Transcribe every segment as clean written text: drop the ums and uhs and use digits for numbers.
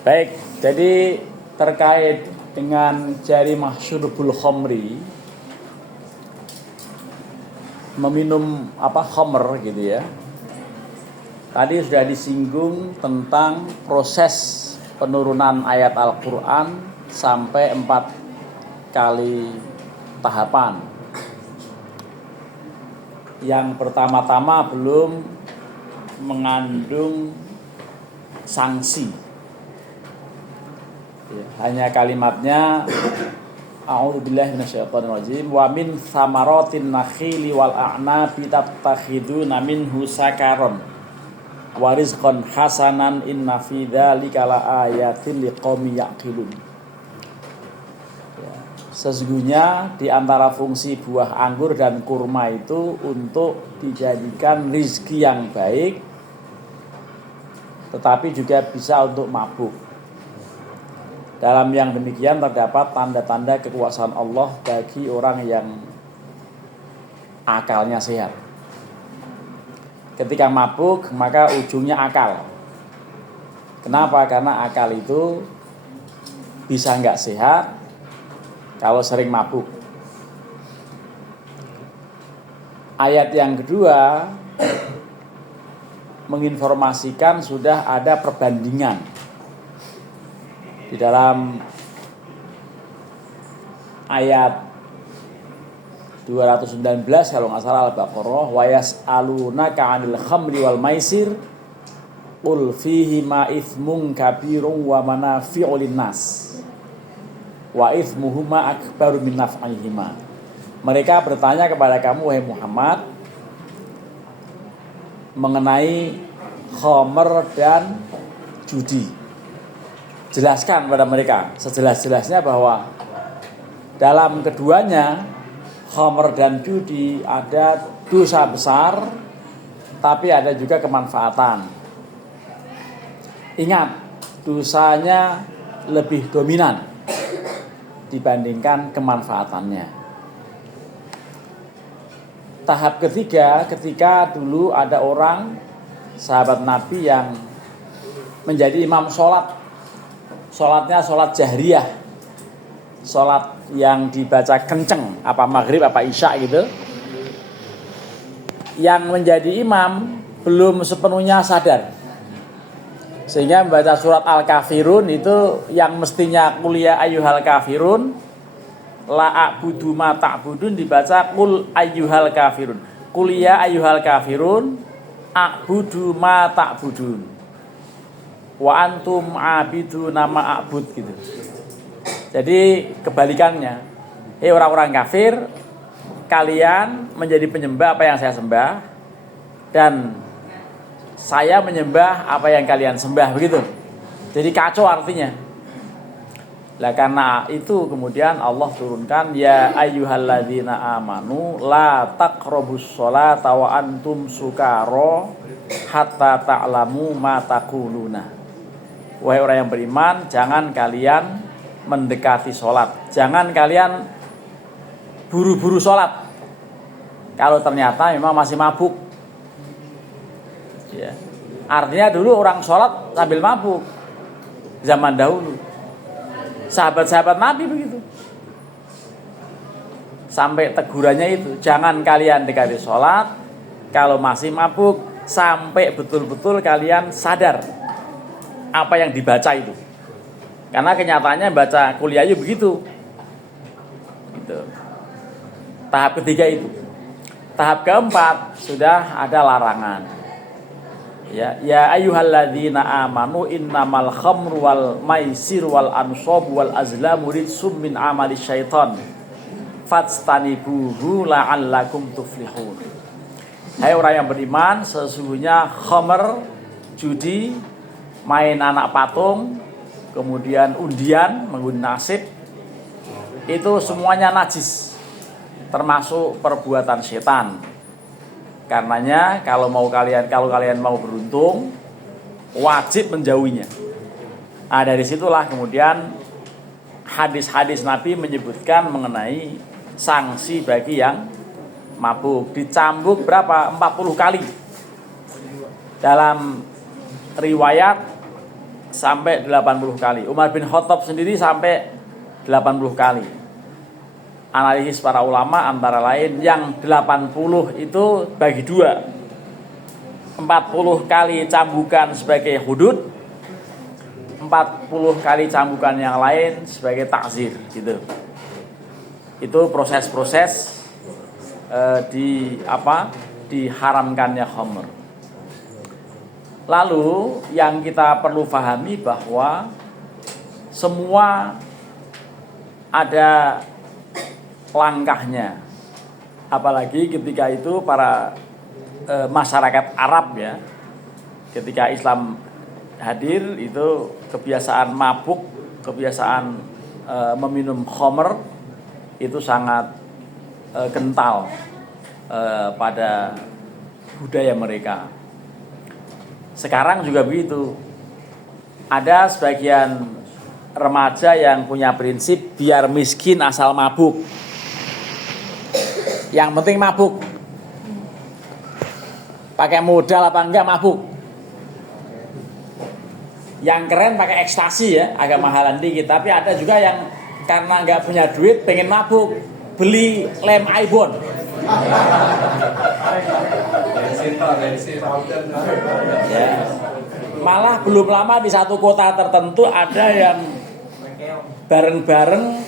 Baik, jadi terkait dengan jarimah syurbul khamri, meminum khamr gitu ya. Tadi sudah disinggung tentang proses penurunan ayat Al-Quran sampai 4 kali tahapan. Yang pertama-tama belum mengandung sanksi. Hanya kalimatnya a'udzubillahi minasyaitonirrajim wa min thamaratin nakhili wal a'nabi tattakhiduna minhu sakaron wa rizqan hasanan inna fi dzalika laayatin liqaumin yaqilun. Sesungguhnya di antara fungsi buah anggur dan kurma itu untuk dijadikan rizki yang baik, tetapi juga bisa untuk mabuk. Dalam yang demikian terdapat tanda-tanda kekuasaan Allah bagi orang yang akalnya sehat. Ketika mabuk maka ujungnya akal. Kenapa? Karena akal itu bisa nggak sehat kalau sering mabuk. Ayat yang kedua menginformasikan sudah ada perbandingan di dalam ayat 219 kalau nggak salah Al-Baqarah, wa yas'alunaka 'anil khamri wal maisir qul fihi ma itsmun kabirun wa manafi'u linnas wa itsmuhuma akbaru min naf'ihima. Mereka bertanya kepada kamu wahai Muhammad mengenai khamr dan judi. Jelaskan pada mereka sejelas-jelasnya bahwa dalam keduanya khamr dan judi ada dosa besar, tapi ada juga kemanfaatan. Ingat, dosanya lebih dominan dibandingkan kemanfaatannya. Tahap ketiga, ketika dulu ada orang sahabat Nabi yang menjadi imam sholat. Sholatnya sholat jahriyah, sholat yang dibaca kenceng, apa maghrib apa isya gitu. Yang menjadi imam belum sepenuhnya sadar, sehingga membaca surat Al-Kafirun itu yang mestinya kuliah ayyuhal kafirun la a'budu ma ta'budun dibaca qul ayyuhal kafirun, kuliah ayyuhal kafirun a'budu ma ta'budun wa antum abidu nama a'bud gitu. Jadi kebalikannya, orang-orang kafir, kalian menjadi penyembah apa yang saya sembah, dan saya menyembah apa yang kalian sembah, begitu. Jadi kacau artinya. Lah karena itu kemudian Allah turunkan ya ayyuhalladzina amanu la taqrabus sholata wa antum sukara hatta ta'lamu ma taquluna. Wahai orang yang beriman, jangan kalian mendekati sholat, jangan kalian buru-buru sholat kalau ternyata memang masih mabuk ya. Artinya dulu orang sholat sambil mabuk zaman dahulu, sahabat-sahabat Nabi begitu, sampai tegurannya itu jangan kalian dekati sholat kalau masih mabuk sampai betul-betul kalian sadar apa yang dibaca itu. Karena kenyataannya baca kuliah itu begitu. Gitu. Tahap ketiga itu. Tahap keempat sudah ada larangan. Ya ayyuhalladzina amanu innamal khamru wal maisir wal ansabu wal azlamu rijsum min amali syaitan fastanibuhu la'allakum tuflihun. Hai orang yang beriman, sesungguhnya khamr, judi, main anak patung, kemudian undian, mengundi nasib, itu semuanya najis, termasuk perbuatan setan. Karenanya kalau kalian mau beruntung, wajib menjauhinya. Nah, dari situlah kemudian hadis-hadis Nabi menyebutkan mengenai sanksi bagi yang mabuk. Dicambuk berapa? 40 kali. Dalam riwayat sampai 80 kali. Umar bin Khattab sendiri sampai 80 kali. Analisis para ulama antara lain yang 80 itu bagi dua. 40 kali cambukan sebagai hudud, 40 kali cambukan yang lain sebagai takzir gitu. Itu proses-proses diharamkannya khamr. Lalu yang kita perlu pahami bahwa semua ada langkahnya, apalagi ketika itu para masyarakat Arab ya, ketika Islam hadir itu kebiasaan mabuk, kebiasaan meminum khamr itu sangat kental pada budaya mereka. Sekarang juga begitu. Ada sebagian remaja yang punya prinsip biar miskin asal mabuk. Yang penting mabuk. Pakai modal apa enggak mabuk. Yang keren pakai ekstasi ya, agak mahalan dikit. Tapi ada juga yang karena enggak punya duit pengen mabuk, beli lem iPhone. Ya. Malah belum lama di satu kota tertentu ada yang bareng-bareng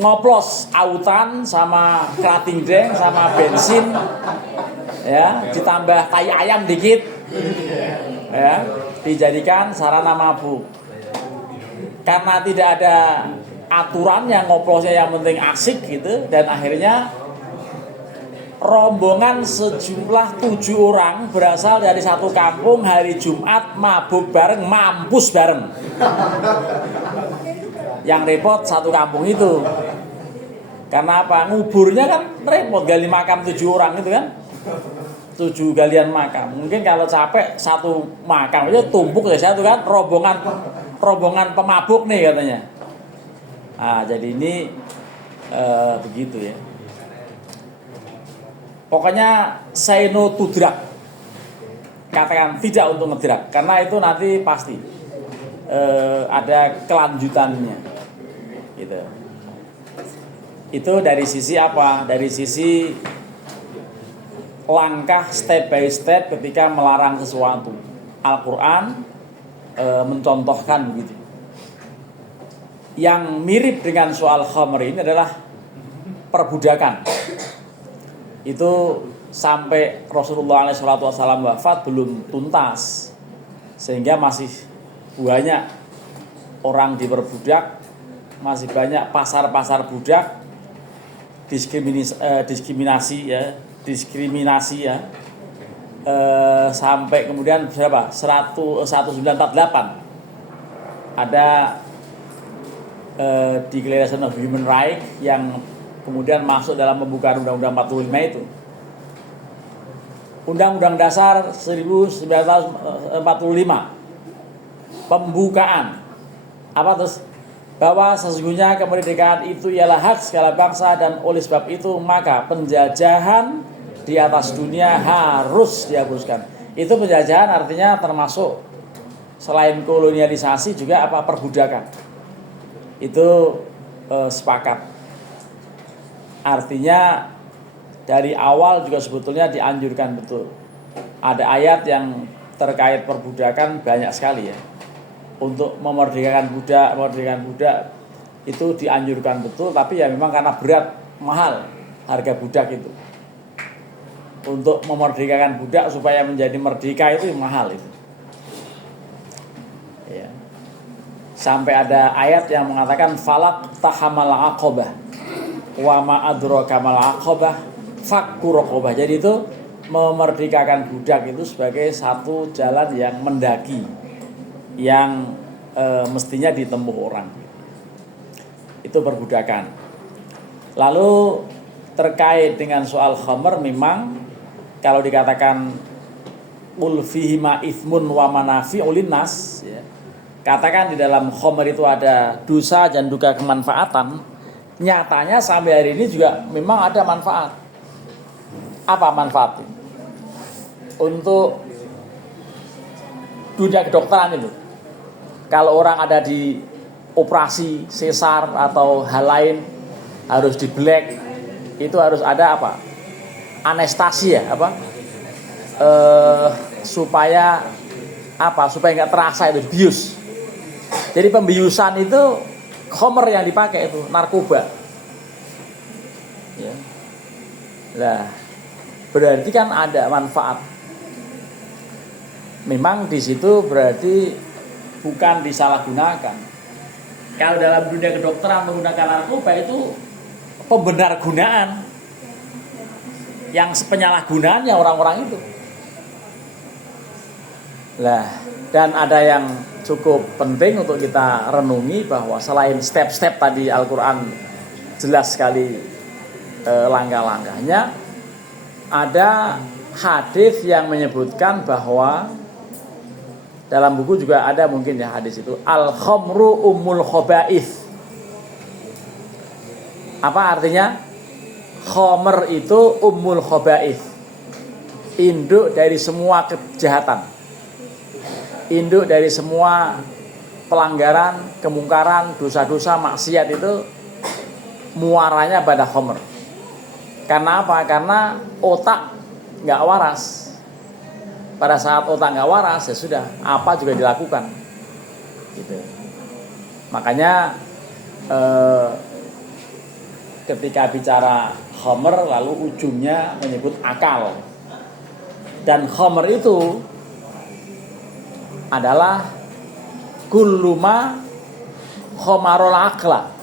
ngoplos autan sama kerating deng sama bensin ya, ditambah tai ayam dikit ya, dijadikan sarana mabuk. Karena tidak ada aturannya, ngoplosnya yang penting asik gitu, dan akhirnya rombongan sejumlah 7 orang berasal dari satu kampung hari Jumat mabuk bareng, mampus bareng. Yang repot satu kampung itu. Karena apa? Nguburnya kan repot, gali makam 7 orang itu kan. 7 galian makam. Mungkin kalau capek satu makam itu tumpuk ya satu kan, rombongan pemabuk nih katanya. Nah, jadi ini begitu ya. Pokoknya say no to drug. Katakan tidak untuk ngedrug, karena itu nanti pasti ada kelanjutannya. Gitu. Itu dari sisi apa? Dari sisi langkah step by step ketika melarang sesuatu. Al-Quran mencontohkan begitu. Yang mirip dengan soal khamr ini adalah perbudakan. Itu sampai Rasulullah SAW wafat belum tuntas, sehingga masih banyak orang diperbudak, masih banyak pasar-pasar budak, diskriminasi ya, sampai kemudian berapa? 1948 ada Declaration of Human Rights yang kemudian masuk dalam pembukaan Undang-Undang 45 itu. Undang-Undang Dasar 1945 pembukaan apa terus, bahwa sesungguhnya kemerdekaan itu ialah hak segala bangsa, dan oleh sebab itu maka penjajahan di atas dunia harus dihapuskan. Itu penjajahan artinya termasuk selain kolonialisasi juga apa, perbudakan. Itu sepakat. Artinya dari awal juga sebetulnya dianjurkan betul. Ada ayat yang terkait perbudakan banyak sekali ya. Untuk memerdekakan budak itu dianjurkan betul, tapi ya memang karena berat, mahal harga budak itu. Untuk memerdekakan budak supaya menjadi merdeka itu mahal itu. Ya. Sampai ada ayat yang mengatakan falak tahamal aqabah wa ma adraka mal aqabah fakku raqabah. Jadi itu memerdekakan budak itu sebagai satu jalan yang mendaki, yang mestinya ditempuh orang. Itu perbudakan. Lalu terkait dengan soal khamr, memang kalau dikatakan ul fihi ma itsmun wa manafi'ul linnas ya, katakan di dalam khamr itu ada dosa dan juga kemanfaatan, nyatanya sampai hari ini juga memang ada manfaat. Apa manfaatnya? Untuk dunia kedokteran itu. Kalau orang ada di operasi sesar atau hal lain harus di black, itu harus ada apa? Anestesi ya, apa? Supaya nggak terasa itu bius. Jadi pembiusan itu khamr yang dipakai itu narkoba. Ya. Nah, berarti kan ada manfaat. Memang di situ berarti bukan disalahgunakan. Kalau dalam dunia kedokteran menggunakan narkoba itu pembenar gunaan, yang sepenyalahgunaannya orang-orang itu. Lah, dan ada yang cukup penting untuk kita renungi bahwa selain step-step tadi Al-Quran jelas sekali langkah-langkahnya, ada hadis yang menyebutkan bahwa dalam buku juga ada mungkin ya hadis itu, al-khamru ummul khaba'ith. Apa artinya? Khamr itu ummul khaba'ith, induk dari semua kejahatan, induk dari semua pelanggaran, kemungkaran, dosa-dosa, maksiat itu muaranya pada khamr. Karena apa? Karena otak nggak waras. Pada saat otak nggak waras, ya sudah, apa juga dilakukan. Gitu. Makanya ketika bicara khamr, lalu ujungnya menyebut akal. Dan khamr itu adalah kulluma khamarul aqla.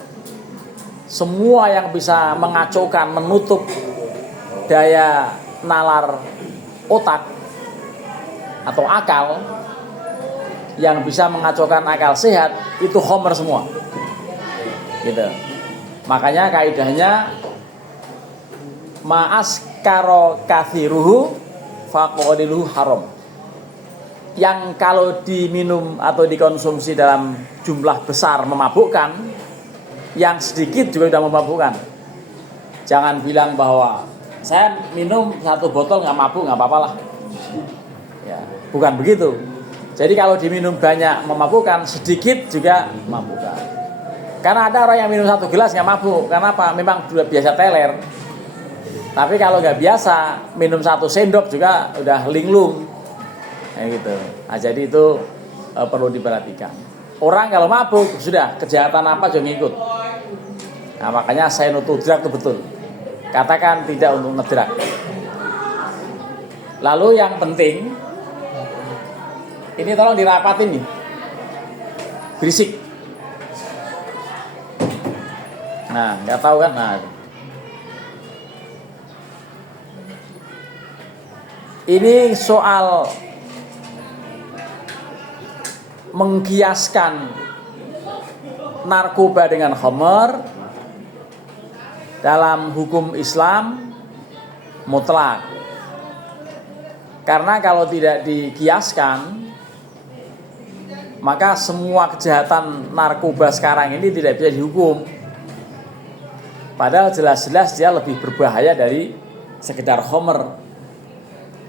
Semua yang bisa mengacaukan, menutup daya nalar otak atau akal, yang bisa mengacaukan akal sehat, itu khamr semua. Gitu. Makanya kaidahnya ma'askaro kathiruhu faqadiluhu haram. Yang kalau diminum atau dikonsumsi dalam jumlah besar memabukkan, yang sedikit juga sudah memabukkan. Jangan bilang bahwa saya minum 1 botol nggak mabuk, nggak apa-apa lah. Ya, bukan begitu. Jadi kalau diminum banyak memabukkan, sedikit juga memabukkan. Karena ada orang yang minum 1 gelas nggak mabuk. Karena apa? Memang sudah biasa teler. Tapi kalau nggak biasa, minum 1 sendok juga udah linglung. Gitu. Nah, jadi itu perlu diperhatikan. Orang kalau mabuk sudah kejahatan apa juga ngikut. Nah, makanya saya nutudrak itu betul. Katakan tidak untuk ngedrak. Lalu yang penting, ini tolong dirapatin nih, berisik. Nah, nggak tahu kan? Nah, ini soal mengkiaskan narkoba dengan khamr dalam hukum Islam mutlak. Karena kalau tidak dikiaskan, maka semua kejahatan narkoba sekarang ini tidak bisa dihukum. Padahal jelas-jelas dia lebih berbahaya dari sekedar khamr.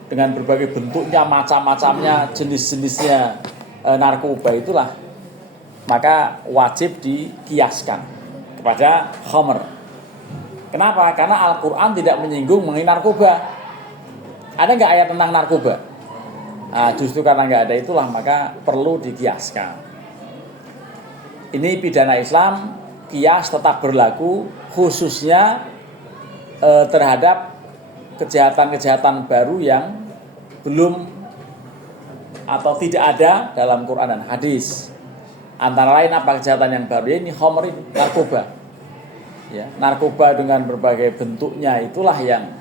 Dengan berbagai bentuknya, macam-macamnya, jenis-jenisnya narkoba itulah, maka wajib dikiaskan kepada khamr. Kenapa? Karena Al-Quran tidak menyinggung mengenai narkoba. Ada nggak ayat tentang narkoba? Nah, justru karena nggak ada itulah maka perlu dikiaskan. Ini pidana Islam, kias tetap berlaku khususnya terhadap kejahatan-kejahatan baru yang belum atau tidak ada dalam Quran dan hadis. Antara lain apa kejahatan yang baru ini? Khamr, narkoba. Ya, narkoba dengan berbagai bentuknya itulah yang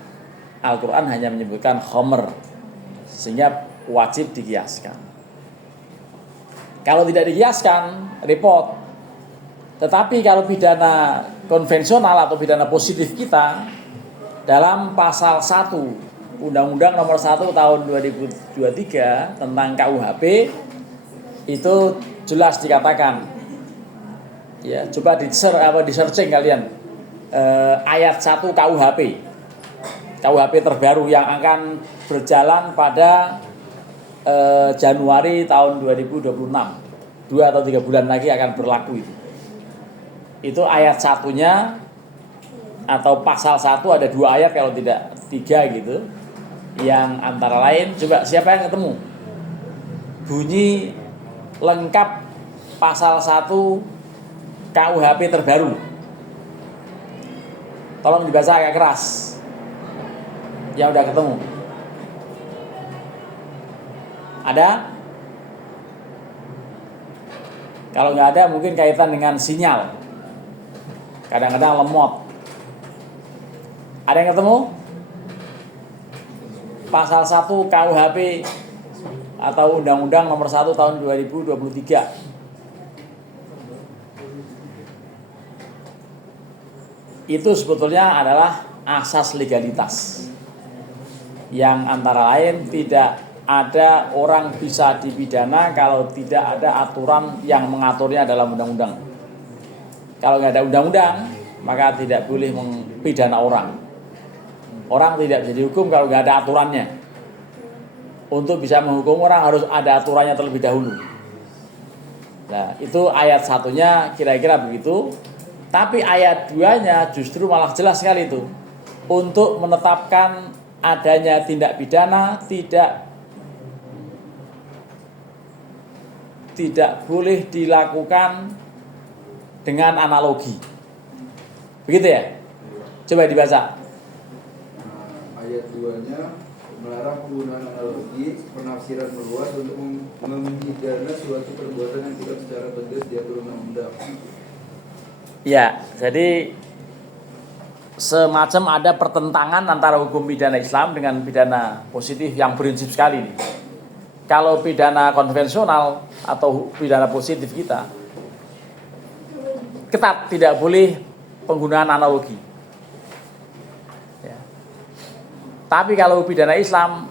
Al-Quran hanya menyebutkan khamr, sehingga wajib dikiaskan. Kalau tidak dikiaskan, repot. Tetapi kalau pidana konvensional atau pidana positif kita, dalam pasal 1 Undang-Undang nomor 1 tahun 2023 tentang KUHP, itu jelas dikatakan, ya coba di searching kalian, ayat 1 KUHP terbaru yang akan berjalan pada Januari tahun 2026. 2 atau 3 bulan lagi akan berlaku itu. Itu ayat satunya atau pasal 1 ada 2 ayat kalau tidak 3 gitu. Yang antara lain, coba siapa yang ketemu? Bunyi lengkap pasal 1 KUHP terbaru. Tolong dibaca agak keras. Yang udah ketemu. Ada? Kalau nggak ada mungkin kaitan dengan sinyal. Kadang-kadang lemot. Ada yang ketemu? Pasal 1 KUHP atau Undang-Undang Nomor 1 Tahun 2023. Itu sebetulnya adalah asas legalitas. Yang antara lain tidak ada orang bisa dipidana kalau tidak ada aturan yang mengaturnya dalam undang-undang. Kalau nggak ada undang-undang, maka tidak boleh mempidana orang. Orang tidak bisa dihukum kalau nggak ada aturannya. Untuk bisa menghukum orang harus ada aturannya terlebih dahulu. Nah, itu ayat satunya kira-kira begitu. Tapi ayat 2-nya justru malah jelas sekali itu. Untuk menetapkan adanya tindak pidana tidak boleh dilakukan dengan analogi. Begitu ya? Coba dibaca. Ayat 2-nya melarang penggunaan analogi, penafsiran meluas untuk memidana suatu perbuatan yang tidak secara tegas diatur undang-undang. Ya, jadi semacam ada pertentangan antara hukum pidana Islam dengan pidana positif yang prinsip sekali nih. Kalau pidana konvensional atau pidana positif kita ketat, tidak boleh penggunaan analogi. Ya. Tapi kalau pidana Islam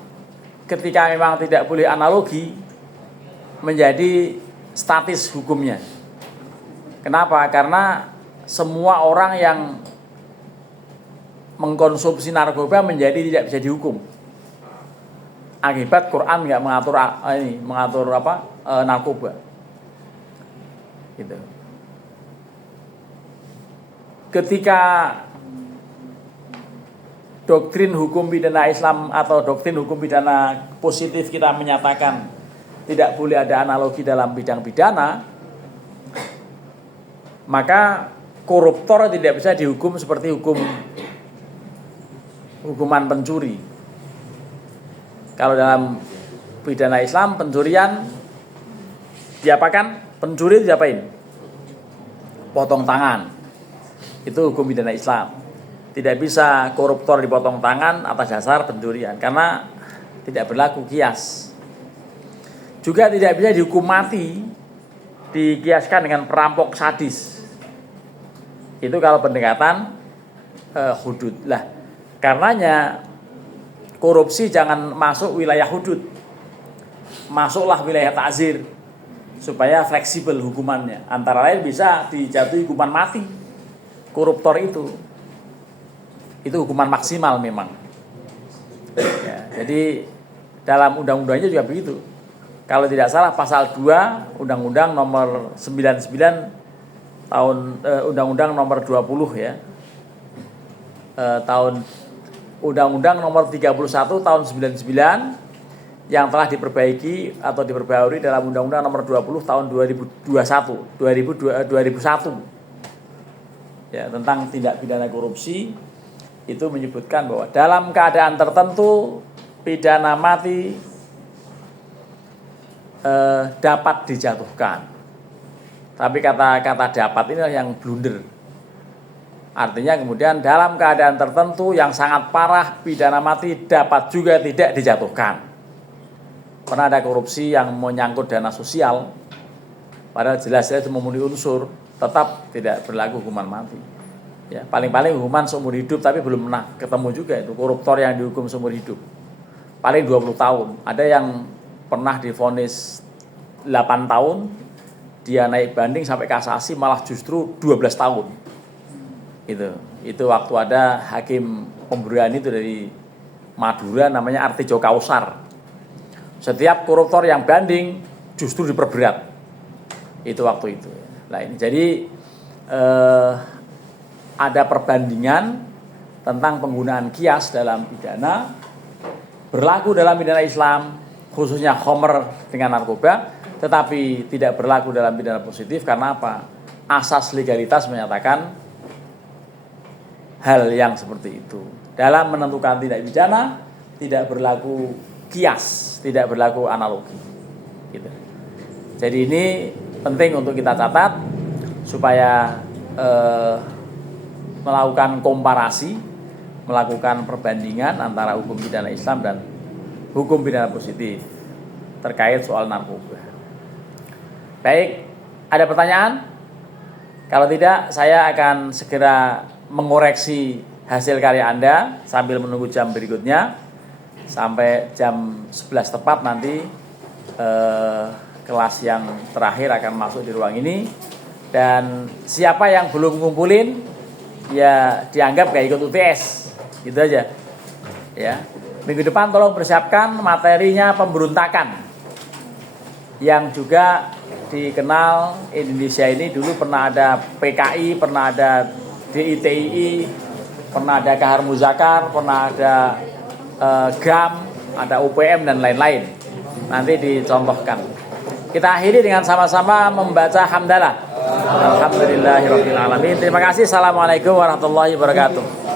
ketika memang tidak boleh analogi menjadi statis hukumnya. Kenapa? Karena semua orang yang mengkonsumsi narkoba menjadi tidak bisa dihukum. Akibat Quran nggak mengatur narkoba. Gitu. Ketika doktrin hukum pidana Islam atau doktrin hukum pidana positif kita menyatakan tidak boleh ada analogi dalam bidang pidana, maka koruptor tidak bisa dihukum seperti hukuman pencuri. Kalau dalam pidana Islam pencurian diapakan? Pencuri diapain? Potong tangan. Itu hukum pidana Islam. Tidak bisa koruptor dipotong tangan atas dasar pencurian karena tidak berlaku qiyas. Juga tidak bisa dihukum mati dikiaskan dengan perampok sadis. Itu kalau pendekatan hudud. Lah, karenanya korupsi jangan masuk wilayah hudud. Masuklah wilayah ta'zir supaya fleksibel hukumannya. Antara lain bisa dijatuhi hukuman mati. Koruptor itu hukuman maksimal memang. Ya, jadi dalam undang-undangnya juga begitu. Kalau tidak salah pasal 2 Undang-Undang Nomor 99 tahun Undang-Undang Nomor 20 ya. Tahun Undang-Undang Nomor 31 tahun 99 yang telah diperbaiki atau diperbarui dalam Undang-Undang Nomor 20 tahun 2001 ya, tentang tindak pidana korupsi. Itu menyebutkan bahwa dalam keadaan tertentu pidana mati dapat dijatuhkan. Tapi kata dapat ini yang blunder. Artinya kemudian dalam keadaan tertentu yang sangat parah pidana mati dapat juga tidak dijatuhkan. Pernah ada korupsi yang menyangkut dana sosial, padahal jelas-jelas itu memenuhi unsur, tetap tidak berlaku hukuman mati. Ya, paling-paling hukuman seumur hidup, tapi belum pernah ketemu juga itu koruptor yang dihukum seumur hidup. Paling 20 tahun. Ada yang pernah divonis 8 tahun, dia naik banding sampai kasasi malah justru 12 tahun. Itu waktu ada hakim pemberian itu dari Madura namanya Artijo Kausar. Setiap koruptor yang banding justru diperberat. Itu waktu itu. Nah ini jadi ada perbandingan tentang penggunaan kias dalam pidana, berlaku dalam pidana Islam, khususnya khomer dengan narkoba, tetapi tidak berlaku dalam pidana positif karena apa? Asas legalitas menyatakan hal yang seperti itu. Dalam menentukan tindak pidana tidak berlaku kias, tidak berlaku analogi. Gitu. Jadi ini penting untuk kita catat supaya melakukan komparasi, melakukan perbandingan antara hukum pidana Islam dan hukum pidana positif terkait soal narkoba. Baik, ada pertanyaan? Kalau tidak, saya akan segera mengoreksi hasil karya Anda sambil menunggu jam berikutnya. Sampai jam 11 tepat nanti kelas yang terakhir akan masuk di ruang ini. Dan siapa yang belum ngumpulin, ya dianggap gak ikut UTS. Gitu aja. Ya. Minggu depan tolong persiapkan materinya pemberontakan. Yang juga dikenal Indonesia ini dulu pernah ada PKI, pernah ada DITII, pernah ada Kahar Muzakar, pernah ada GAM, ada UPM dan lain-lain. Nanti dicontohkan. Kita akhiri dengan sama-sama membaca hamdalah. Alhamdulillahirabbil alamin. Terima kasih. Assalamualaikum warahmatullahi wabarakatuh.